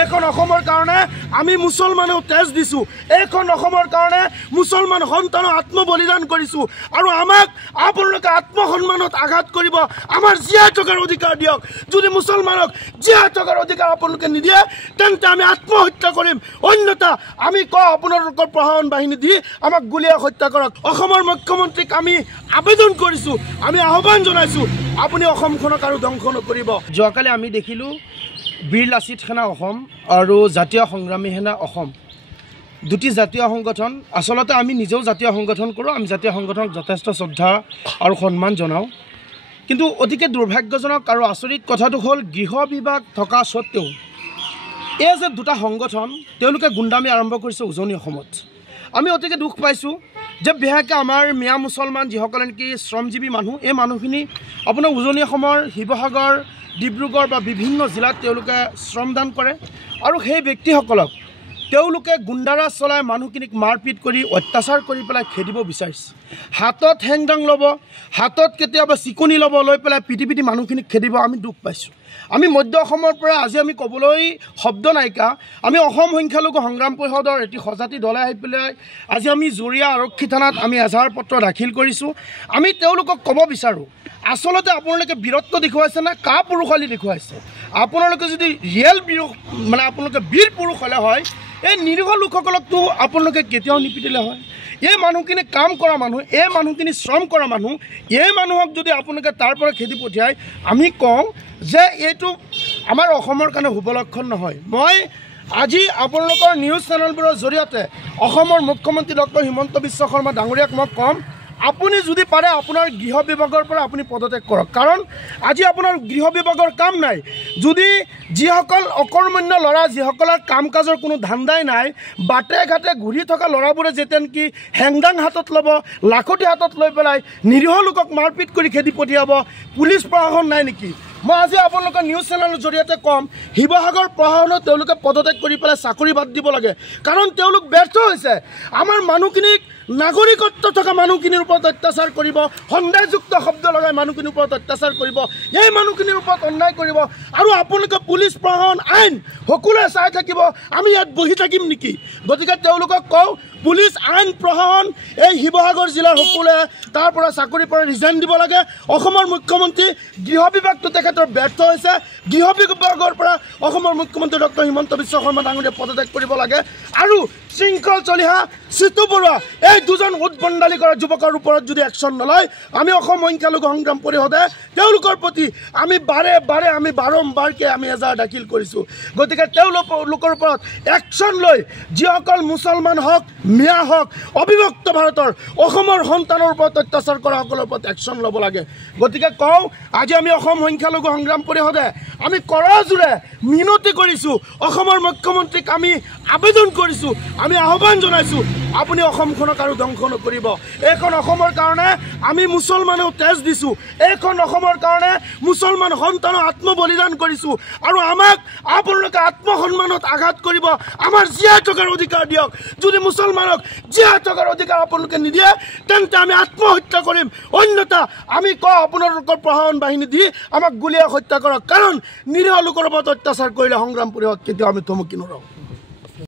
এইখন অসমৰ কাৰণে আমি মুছলমানেও তেজ দিছোঁ এইখন অসমৰ কাৰণে মুছলমান সন্তানক আত্মবলিদান কৰিছোঁ আৰু আমাক আপোনালোকে আত্মসন্মানত আঘাত কৰিব আমাৰ জীয়াই থকাৰ অধিকাৰ দিয়ক যদি মুছলমানক জীয়াই থকাৰ অধিকাৰ আপোনালোকে নিদিয়ে তেন্তে আমি আত্মহত্যা কৰিম অন্যথা আমি কওঁ আপোনালোকৰ প্ৰশাসন বাহিনী দি আমাক গুলীয়াই হত্যা কৰক অসমৰ মুখ্যমন্ত্ৰীক আমি আবেদন কৰিছোঁ আমি আহ্বান জনাইছোঁ আপুনি অসমখনক আৰু ধ্বংস নকৰিব যোৱাকালি আমি দেখিলোঁ বীৰ লাচিত সেনা অসম আৰু জাতীয় সংগ্ৰামী সেনা অসম দুটি জাতীয় সংগঠন আচলতে আমি নিজেও জাতীয় সংগঠন কৰোঁ আমি জাতীয় সংগঠনক যথেষ্ট শ্ৰদ্ধা আৰু সন্মান জনাওঁ কিন্তু অতিকে দুৰ্ভাগ্যজনক আৰু আচৰিত কথাটো হ'ল গৃহ বিভাগ থকা স্বত্তেও এই যে দুটা সংগঠন তেওঁলোকে গুণ্ডামি আৰম্ভ কৰিছে উজনি অসমত আমি অতিকে দুখ পাইছোঁ যে বিশেষকৈ আমাৰ মিয়া মুছলমান যিসকলে নেকি শ্ৰমজীৱী মানুহ এই মানুহখিনি আপোনাৰ উজনি অসমৰ শিৱসাগৰ ডিব্ৰুগড় বা বিভিন্ন জিলাত তেওঁলোকে শ্ৰমদান কৰে আৰু সেই ব্যক্তিসকলক তেওঁলোকে গুণ্ডাৰাজ চলাই মানুহখিনিক মাৰপিট কৰি অত্যাচাৰ কৰি পেলাই খেদিব বিচাৰিছে হাতত হেংদাং ল'ব হাতত কেতিয়াবা চিকুনি ল'ব লৈ পেলাই পিটি পিটি মানুহখিনিক খেদিব আমি দুখ পাইছোঁ আমি মধ্য অসমৰ পৰা আজি আমি ক'বলৈ শব্দ নাইকা আমি অসম সংখ্যালঘু সংগ্ৰাম পৰিষদৰ এটি সজাতি দলে আহি পেলাই আজি আমি জুৰীয়া আৰক্ষী থানাত আমি এজাহাৰ পত্ৰ দাখিল কৰিছোঁ আমি তেওঁলোকক ক'ব বিচাৰোঁ আচলতে আপোনালোকে বীৰত্ব দেখুৱাইছে না কা পুৰুষালী দেখুৱাইছে আপোনালোকে যদি ৰিয়েল বীৰ মানে আপোনালোকে বীৰ পুৰুষ হ'লে হয় এই নিৰীহ লোকসকলকতো আপোনালোকে কেতিয়াও নিপিটিলে হয় এই মানুহখিনি কাম কৰা মানুহ এই মানুহখিনি শ্ৰম কৰা মানুহ এই মানুহক যদি আপোনালোকে তাৰ পৰা খেদি পঠিয়ায় আমি কওঁ যে এইটো আমাৰ অসমৰ কাৰণে শুভ লক্ষণ নহয় মই আজি আপোনালোকৰ নিউজ চেনেলবোৰৰ জৰিয়তে অসমৰ মুখ্যমন্ত্ৰী ডক্টৰ হিমন্ত বিশ্ব শৰ্মা ডাঙৰীয়াক মই ক'ম আপুনি যদি পাৰে আপোনাৰ গৃহ বিভাগৰ পৰা আপুনি পদত্যাগ কৰক কাৰণ আজি আপোনাৰ গৃহ বিভাগৰ কাম নাই যদি যিসকল অকৰ্মণ্য ল'ৰা যিসকলৰ কাম কাজৰ কোনো ধান্দাই নাই বাটে ঘাটে ঘূৰি থকা ল'ৰাবোৰে যেতিয়া নেকি হেংদাং হাতত ল'ব লাখতি হাতত লৈ পেলাই নিৰীহ লোকক মাৰপিট কৰি খেদি পঠিয়াব পুলিচ প্ৰশাসন নাই নেকি মই আজি আপোনালোকৰ নিউজ চেনেলৰ জৰিয়তে ক'ম শিৱসাগৰ প্ৰশাসনক তেওঁলোকে পদত্যাগ কৰি পেলাই চাকৰি বাদ দিব লাগে কাৰণ তেওঁলোক ব্যৰ্থ হৈছে আমাৰ মানুহখিনিক নাগৰিকত্ব থকা মানুহখিনিৰ ওপৰত অত্যাচাৰ কৰিব সন্দেহযুক্ত শব্দ লগাই মানুহখিনিৰ ওপৰত অত্যাচাৰ কৰিব এই মানুহখিনিৰ ওপৰত অন্যায় কৰিব আৰু আপোনালোকে পুলিচ প্ৰশাসন আইন সকলোৱে চাই থাকিব আমি ইয়াত বহি থাকিম নেকি গতিকে তেওঁলোকক কওঁ পুলিচ আইন প্ৰশাসন এই শিৱসাগৰ জিলাৰ সকলোৱে তাৰ পৰা চাকৰিৰ পৰা ৰিজাইন দিব লাগে অসমৰ মুখ্যমন্ত্ৰী গৃহ বিভাগটো তেখেতৰ ব্যৰ্থ হৈছে গৃহ বিভাগৰ পৰা অসমৰ মুখ্যমন্ত্ৰী ডক্টৰ হিমন্ত বিশ্ব শৰ্মা ডাঙৰীয়াই পদত্যাগ কৰিব লাগে আৰু শৃংখল চলিহা চিতু বৰুৱা এই দুজন উদ্ভণ্ডালি কৰা যুৱকৰ ওপৰত যদি একশ্যন নলয় আমি অসম সংখ্যালঘু সংগ্ৰাম পৰিষদে তেওঁলোকৰ প্ৰতি আমি বাৰে আমি বাৰম্বাৰকৈ আমি এজাহাৰ দাখিল কৰিছোঁ গতিকে তেওঁলোকৰ ওপৰত একশ্যন লৈ যিসকল মুছলমান হওক মিয়া হওক অবিভক্ত ভাৰতৰ অসমৰ সন্তানৰ ওপৰত অত্যাচাৰ কৰা সকলৰ ওপৰত একশ্যন ল'ব লাগে গতিকে কওঁ আজি আমি অসম সংখ্যালঘু সংগ্ৰাম পৰিষদে আমি কৰজোৰে মিনতি কৰিছোঁ অসমৰ মুখ্যমন্ত্ৰীক আমি আবেদন কৰিছোঁ আমি আহ্বান জনাইছোঁ আপুনি অসমখনক আৰু ধ্বংস নকৰিব এইখন অসমৰ কাৰণে আমি মুছলমানেও তেজ দিছোঁ এইখন অসমৰ কাৰণে মুছলমান সন্তানক আত্মবলিদান কৰিছোঁ আৰু আমাক আপোনালোকে আত্মসন্মানত আঘাত কৰিব আমাৰ জীয়াই থকাৰ অধিকাৰ দিয়ক যদি মুছলমানক জীয়াই থকাৰ অধিকাৰ আপোনালোকে নিদিয়ে তেন্তে আমি আত্মহত্যা কৰিম অন্যথা আমি কওঁ আপোনালোকৰ প্ৰশাসন বাহিনী দি আমাক গুলীয়াই হত্যা কৰক কাৰণ নিৰীহ লোকৰ ওপৰত অত্যাচাৰ কৰিলে সংগ্ৰাম পৰিষদ কেতিয়াও আমি থমকি নৰওঁ